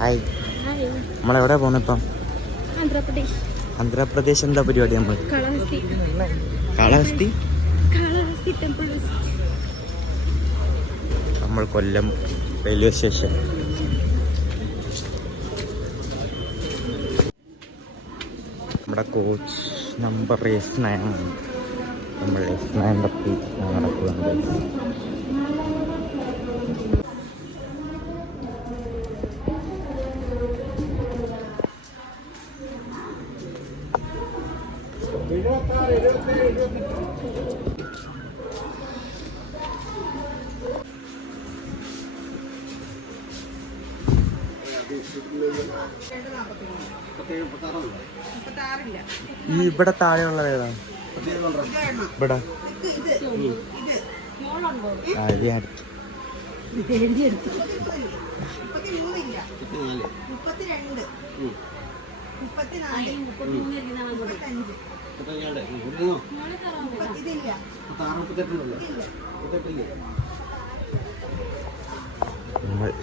Hi. നമ്മളെവിടെ പോകുന്നിപ്പം? ആന്ധ്രാപ്രദേശ്. എന്താ പരിപാടി? നമ്മൾ കാളഹസ്തി. നമ്മൾ കൊല്ലം റെയിൽവേ സ്റ്റേഷൻ. നമ്മുടെ കോച്ച് നമ്പർ S9. നമ്മൾ S9 തപ്പി നടക്കുന്നുണ്ട്. ഈ ഇവിടെ താഴെയുള്ളത് ഏതാണ്? ഇവിടെ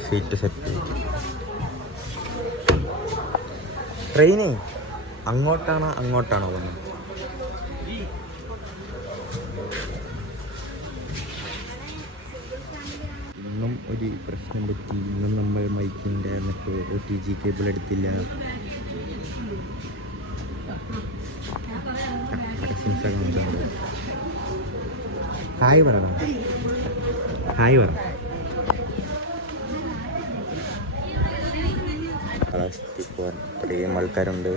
സീറ്റ് സെറ്റ്. ട്രെയിനേ അങ്ങോട്ടാണോ പോകുന്നത്? ഇന്നും ഒരു പ്രശ്നം പറ്റി. ഇന്നും നമ്മൾ മൈക്കിൻ്റെ മറ്റേ OTG കേബിൾ എടുത്തില്ല. ഹായ് പറയണം. ഹായ് പറ. ഇത്രയും ആൾക്കാരുണ്ട്.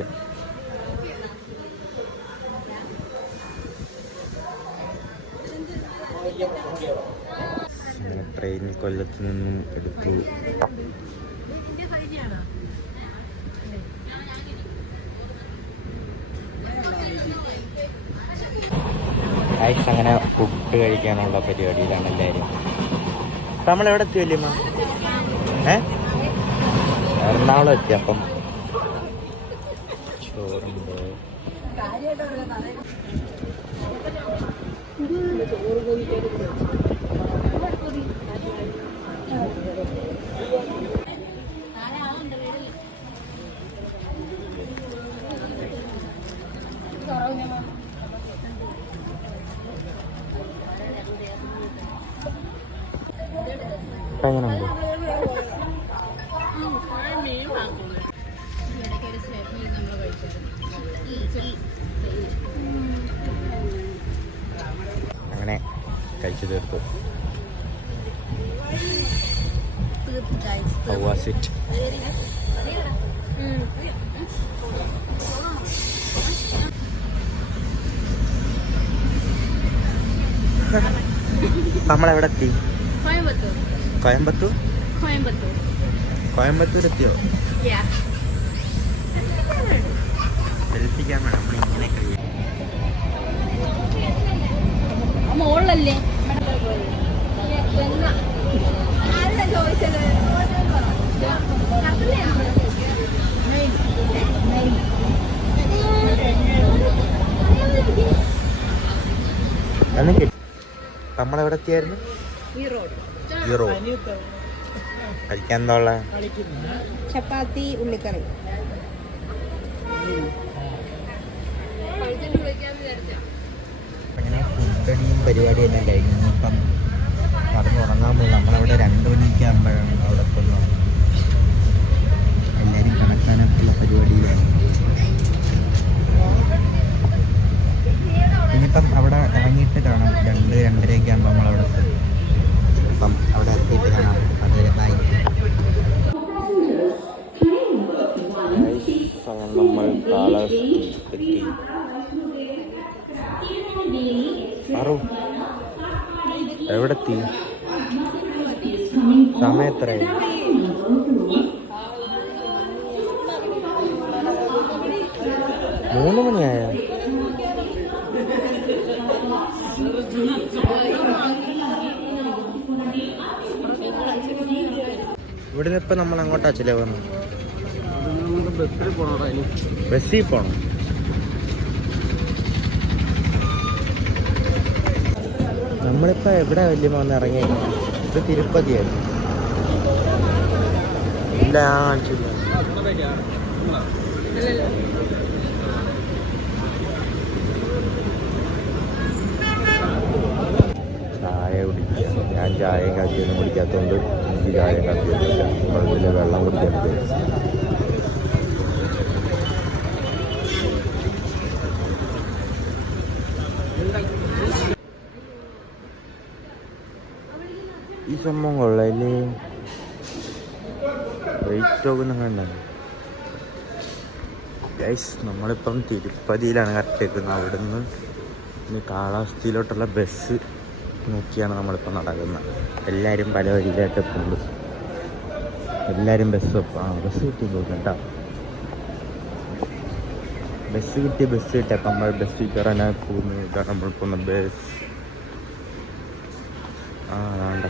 ട്രെയിൻ കൊല്ലത്ത് നിന്നും എടുത്തു. അങ്ങനെ ഫുഡ് കഴിക്കാനുള്ള പരിപാടിയിലാണ് എല്ലാവരും. നമ്മളെവിടെ എത്തി വല്യമ്മ? എറണാകുളം എത്തി. അപ്പം ചോറുണ്ട്. എങ്ങനെയുണ്ട്? അങ്ങനെ കഴിച്ചു തീർത്തു. How was it? നമ്മളെവിടെ എത്തി? കോയമ്പത്തൂർ എത്തിയോ? എത്തിക്കാൻ വേണം. നമ്മളിങ്ങനെ കഴിയും. മോളല്ലേ നമ്മളെവിടെ എത്തിയായിരുന്നു? ഈ റോഡ് കഴിക്കാൻ എന്താ ഉള്ള? ചപ്പാത്തി, ഉള്ളിക്കറി. അങ്ങനെ ഫുഡടിയും പരിപാടിയെല്ലാം കഴിഞ്ഞു. ഇപ്പം കടന്നുറങ്ങാൻ പോകും. നമ്മളവിടെ 2 മണിക്കാകുമ്പോഴാണ് അവിടെ പോകുന്നത്. എല്ലാവരും കിടക്കാനൊക്കെയുള്ള പരിപാടിയിലാണ്. ഇനിയിപ്പം അവിടെ ഇറങ്ങിയിട്ട് കാണാം. 2-2:30 ആകുമ്പോൾ നമ്മളവിടെ എത്തും. അപ്പം അവിടെ എത്തിയിട്ട് കാണാം. അതുവരെ ബൈ. നമ്മൾ കാളഹസ്തി എത്തി. എവിടെ എത്തി? സമയം എത്രയായി? 3 മണിയായ? ഇവിടുന്ന് ഇപ്പം നമ്മൾ അങ്ങോട്ടാ ചിലവന്നു. ബസ്സിൽ പോണം. നമ്മളിപ്പോൾ എവിടെ വല്യമ്മ വന്ന് ഇറങ്ങിയേക്കാം? ഇത് തിരുപ്പതിയായിരുന്നു. ഇല്ല കാണിച്ചില്ല. ചായ കുടിക്കുക. ഞാൻ ചായയും കാപ്പിയൊന്നും കുടിക്കാത്തതുകൊണ്ട് എനിക്ക് ചായയും കാപ്പിയൊന്നുമില്ല. കുഴപ്പമില്ല, വെള്ളം കുടിക്കരുത്. ഈ സംഭവം കൊള്ളാല്ലേ, വെയിറ്റ് നോക്കുന്ന കണ്ടാണ് ഗൈസ്. നമ്മളിപ്പം തിരുപ്പതിയിലാണ് കറക്റ്റ് എത്തുന്നത്. അവിടെ നിന്ന് ഇനി കാലാവസ്ഥയിലോട്ടുള്ള ബസ് നോക്കിയാണ് നമ്മളിപ്പോൾ നടക്കുന്നത്. എല്ലാവരും പല വഴിയിലായിട്ട് എത്തുന്നുണ്ട്. എല്ലാവരും ബസ് കിട്ടി തോന്നുന്നു കേട്ടോ. ബസ് കിട്ടി അപ്പം നമ്മൾ ബസ് കയറാനായി പോകുന്നു. ഇതാണ് നമ്മൾ പോകുന്ന ബസ്. വേണ്ട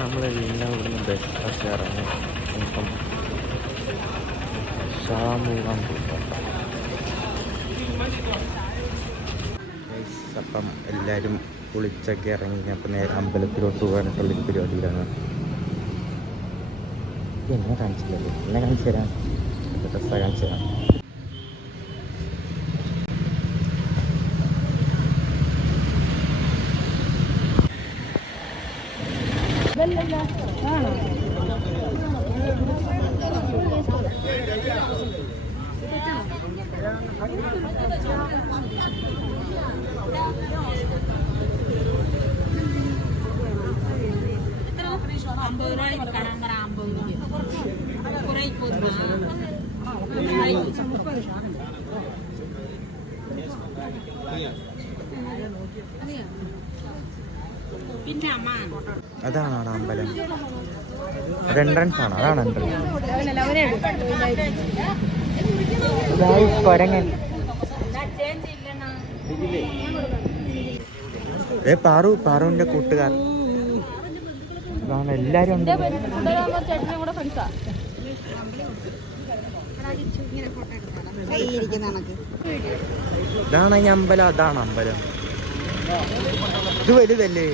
നമ്മളെല്ലാം ഇവിടുന്ന് ബസ് ഇറങ്ങി ഇപ്പം ഷാമൂകാൻ പോകും. അപ്പം എല്ലാവരും കുളിച്ചൊക്കെ ഇറങ്ങി അപ്പം നേരെ അമ്പലത്തിലോട്ട് പോകാനായിട്ടുള്ളൊരു പരിപാടിയിലാണ്. എന്നെ കാണിച്ചില്ലല്ലോ, എന്നെ കാണിച്ചു തരാം. ഡ്രസ്സാണ് കാണിച്ചു തരാം. അതാണ് അവിടെ അമ്പലം. അത് എൻട്രൻസ് ആണ്. അതാണ് എൻട്രൻസ്. കൊരങ്ങൻ പാറുവിന്റെ കൂട്ടുകാർ എല്ലാരും ഉണ്ട്. ഇതാണ് ഈ അമ്പലം. അതാണ് അമ്പലം. ഇത് വലുതല്ലേ,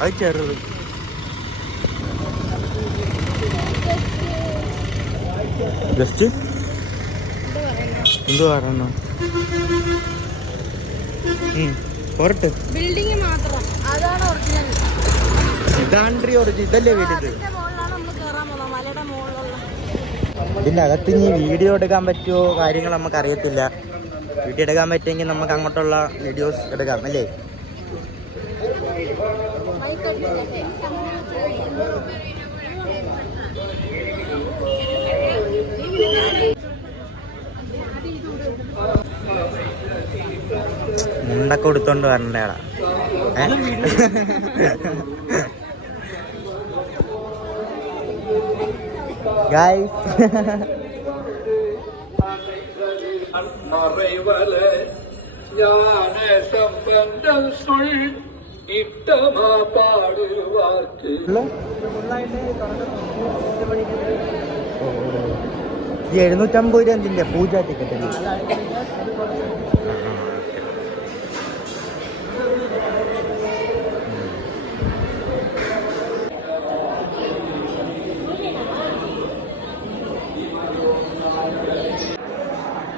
അത് ചെറുത്. ജസ്റ്റ് എന്ത് പറയുന്നു പുറത്ത് ബിൽഡിംഗ് മാത്രം. അതാണ് ഒറിജിനൽ. ഇതാണ്ടി ഒറിജിനൽ. ഇതല്ലേ വലുത്. ഇതിൻ്റെ അകത്ത് ഇനി വീഡിയോ എടുക്കാൻ പറ്റുമോ കാര്യങ്ങൾ നമുക്ക് അറിയത്തില്ല. വീഡിയോ എടുക്കാൻ പറ്റുമെങ്കിൽ നമുക്ക് അങ്ങോട്ടുള്ള വീഡിയോസ് എടുക്കാം അല്ലേ. മുണ്ടൊക്കെ കൊടുത്തോണ്ട് വരണ്ടേടാ. ഗൈസ് ഈ 750 രൂപ എന്തിന്റെ പൂജ ടിക്കറ്റ്?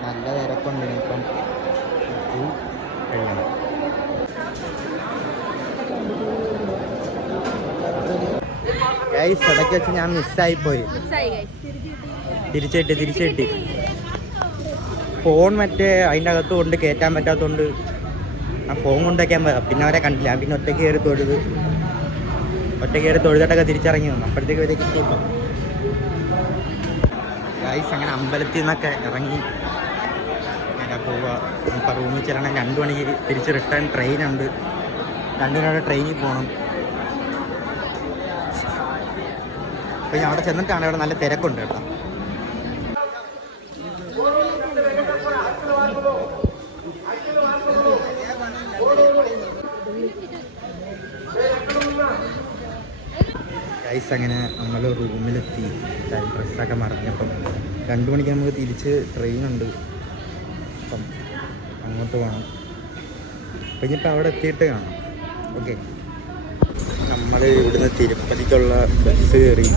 നല്ല തിരക്കുണ്ട്. ഇപ്പം കഴിയണം. ഗൈസ് ഇടയ്ക്ക് വെച്ച് ഞാൻ മിസ്സായിപ്പോയി. തിരിച്ചിട്ട് ഫോൺ മറ്റേ അതിൻ്റെ അകത്ത് കൊണ്ട് കയറ്റാൻ പറ്റാത്തതുകൊണ്ട് ആ ഫോൺ കൊണ്ടൊക്കെ പിന്നെ അവരെ കണ്ടില്ല. പിന്നെ ഒറ്റയ്ക്ക് കയറി തൊഴുതിട്ടൊക്കെ തിരിച്ചിറങ്ങി വന്നു. അപ്പോഴത്തേക്ക് വരെ കിട്ടിയപ്പോൾ ഗൈസ് അങ്ങനെ അമ്പലത്തിൽ നിന്നൊക്കെ ഇറങ്ങി അങ്ങനെ പോവുക. ഇപ്പം റൂമിൽ ചെല്ലണം. 2 മണിക്ക് തിരിച്ച് റിട്ടേൺ ട്രെയിനുണ്ട്. 2 മണിയോടെ ട്രെയിനിൽ പോകണം. അപ്പോൾ ഞാൻ അവിടെ ചെന്നിട്ടാണ്. അവിടെ നല്ല തിരക്കുണ്ട് കേട്ടോ. ഗൈസ് അങ്ങനെ നമ്മൾ റൂമിലെത്തി ഡ്രസ്സൊക്കെ മറിഞ്ഞപ്പം 2 മണിക്ക് നമുക്ക് തിരിച്ച് ട്രെയിനുണ്ട്. അപ്പം അങ്ങോട്ട് പോകണം. അപ്പം ഇനിയിപ്പോൾ അവിടെ എത്തിയിട്ട് കാണാം. ഓക്കെ, നമ്മൾ ഇവിടുന്ന് തിരുപ്പതിക്കുള്ള ബസ് കയറി.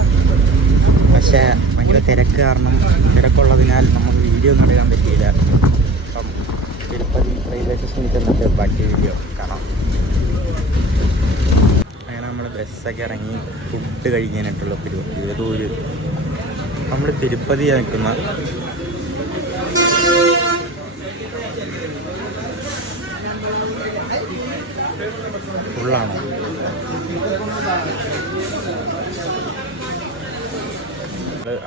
പക്ഷേ ഭയങ്കര തിരക്ക് കാരണം തിരക്കുള്ളതിനാൽ നമുക്ക് വീഡിയോ ഒന്നും എടുക്കാൻ പറ്റിയില്ല. അപ്പം തിരുപ്പതി റെയിൽവേ സ്റ്റേഷനിൽ ചെന്നിട്ട് ബാക്കി വീഡിയോ കാണാം. അങ്ങനെ നമ്മൾ ബസ്സൊക്കെ ഇറങ്ങി ഫുഡ് കഴിക്കാനായിട്ടുള്ള പരിപാടി. ഏതോ ഒരു നമ്മൾ തിരുപ്പതി നിൽക്കുന്ന ഫുള്ളാണ്.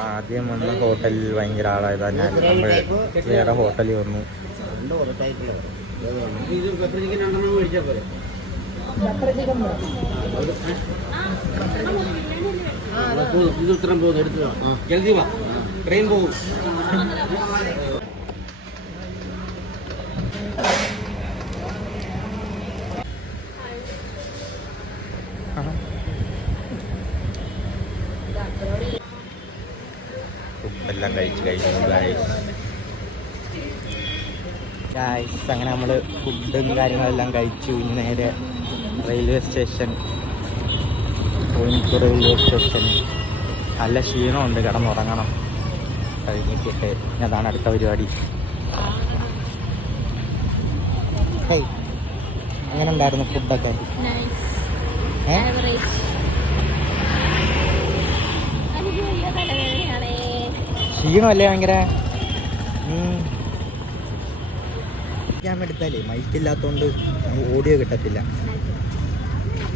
ആദ്യം വന്ന ഹോട്ടലിൽ ഭയങ്കര ആളായതാണ്. നമ്മൾ വേറെ ഹോട്ടലിൽ വന്നു. ട്രെയിൻ പോകും. ഫുഡെല്ലാം കഴിച്ച് കഴിഞ്ഞു ഗായ്സ്. അങ്ങനെ നമ്മൾ ഫുഡും കാര്യങ്ങളെല്ലാം കഴിച്ചു. ഇനി നേരെ railway station, Kozhikode railway station. നല്ല ക്ഷീണമുണ്ട്, കിടന്നുറങ്ങണം. കഴിഞ്ഞിട്ട് അതാണ് അടുത്ത പരിപാടി. ഹേയ്, അങ്ങനെ ഉണ്ടായിരുന്നു ഫുഡൊക്കെ? ക്ഷീണമല്ലേ ഭയങ്കര? ക്യാമറ എടുത്താലേ മൈക്കില്ലാത്തതുകൊണ്ട് ഓഡിയോ കിട്ടത്തില്ല.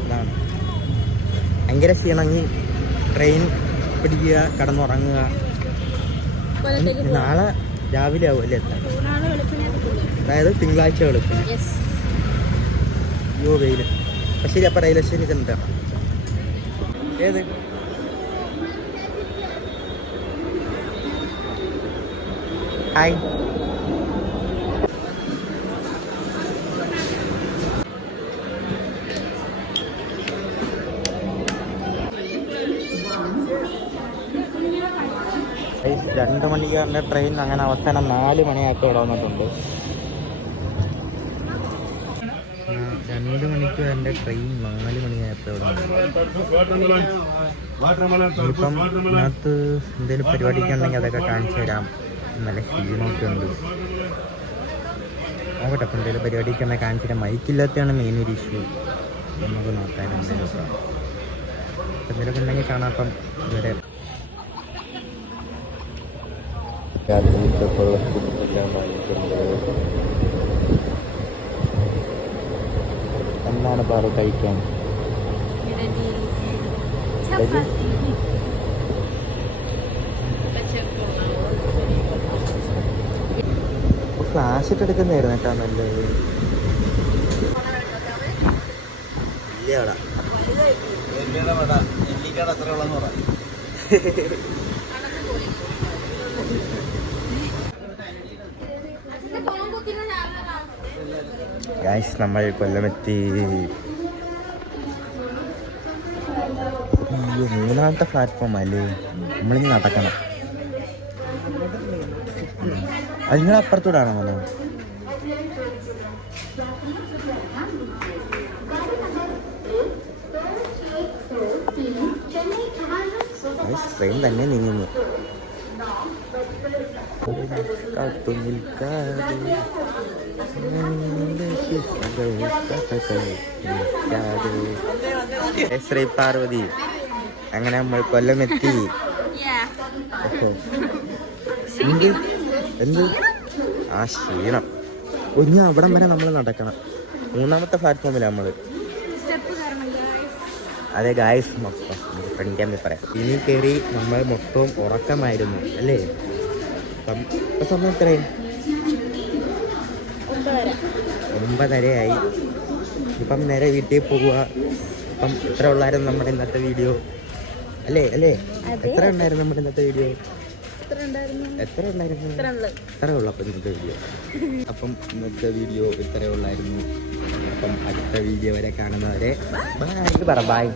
അതാണ് ഭയങ്കര ക്ഷീണമെങ്കിൽ ട്രെയിൻ പിടിക്കുക, കിടന്നുറങ്ങുക. നാളെ രാവിലെ ആവും അല്ലേ എത്താൻ? അതായത് തിങ്കളാഴ്ച വെളുപ്പിന്. അയ്യോ വെയിൽ. പക്ഷേ ശരി, അപ്പം റെയിൽവേ സ്റ്റേഷനിൽ ചെന്നിട്ടാണ്. ഏത് ഹായ്. ഗൈസ് 2 മണിക്കാരൻ്റെ ട്രെയിൻ അങ്ങനെ അവസാനം 4 മണിയാക്കി ഇവിടെ വന്നിട്ടുണ്ട്. 2 മണിക്ക് എൻ്റെ ട്രെയിൻ 4 മണിയായപ്പോൾ ഇവിടെ ഇപ്പം ഇതിനകത്ത് എന്തെങ്കിലും പരിപാടിക്ക് ഉണ്ടെങ്കിൽ അതൊക്കെ കാണിച്ചു തരാം. നല്ല ക്ഷീണമൊക്കെ ഉണ്ട്. നോക്കട്ടെ, അപ്പം എന്തെങ്കിലും പരിപാടിക്ക് ഉണ്ടെങ്കിൽ കാണിച്ചു തരാം. മൈക്കില്ലാത്തതാണ് മെയിൻ ഒരു ഇഷ്യൂ. നമുക്ക് നോക്കാൻ എന്തെങ്കിലുമൊക്കെ എന്തെങ്കിലുമൊക്കെ ഉണ്ടെങ്കിൽ കാണാം. അപ്പം ഇതുവരെ രാത്രിയിലേക്കുള്ള ഫുഡെല്ലാം വാങ്ങിയിട്ടുണ്ട്. എന്താണ് പാറ കഴിക്കാൻ? ഫ്ലാഷ് ഒക്കെ എടുക്കുന്നതായിരുന്നു കേട്ടോ നല്ലത്. ഇല്ലടാ ഗൈസ്, നമ്മൾ കൊല്ലമെത്തി. അയ്യോ, 3ാമത്തെ പ്ലാറ്റ്ഫോം അല്ലേ? നമ്മളിനി നടക്കണം. അത് നിങ്ങൾ അപ്പുറത്തൂടാണോ വന്നോ? ട്രെയിൻ തന്നെ നീങ്ങുന്നു. കാത്തു നിൽക്കാതെ ശ്രീ പാർവതി. അങ്ങനെ നമ്മൾ കൊല്ലമെത്തി. എന്ത് ആ ക്ഷീണം. ഇനി അവിടം വരെ നമ്മൾ നടക്കണം. 3ാമത്തെ പ്ലാറ്റ്ഫോമിലാണ് നമ്മൾ. അതെ ഗായ്സ്, മൊത്തം ഫ്രണ്ട് ക്യാമിൽ പറയാം. ഇനി കയറി നമ്മൾ മൊത്തവും ഉറക്കമായിരുന്നു അല്ലേ? അപ്പം ഇപ്പം സമയം എത്രയും 9:30 ഇപ്പം നേരെ വീട്ടിൽ പോവുക. അപ്പം എത്ര ഉള്ളായിരുന്നു നമ്മുടെ ഇന്നത്തെ വീഡിയോ അല്ലേ? എത്ര ഉണ്ടായിരുന്നു നമ്മുടെ ഇന്നത്തെ വീഡിയോ? എത്ര ഉണ്ടായിരുന്നു? ഇത്ര ഉള്ളു അപ്പം ഇന്നത്തെ വീഡിയോ. അപ്പം ഇന്നത്തെ വീഡിയോ ഇത്രയേ ഉള്ളായിരുന്നു. അപ്പം അടുത്ത വീഡിയോ വരെ കാണുന്നവരെ ബൈ.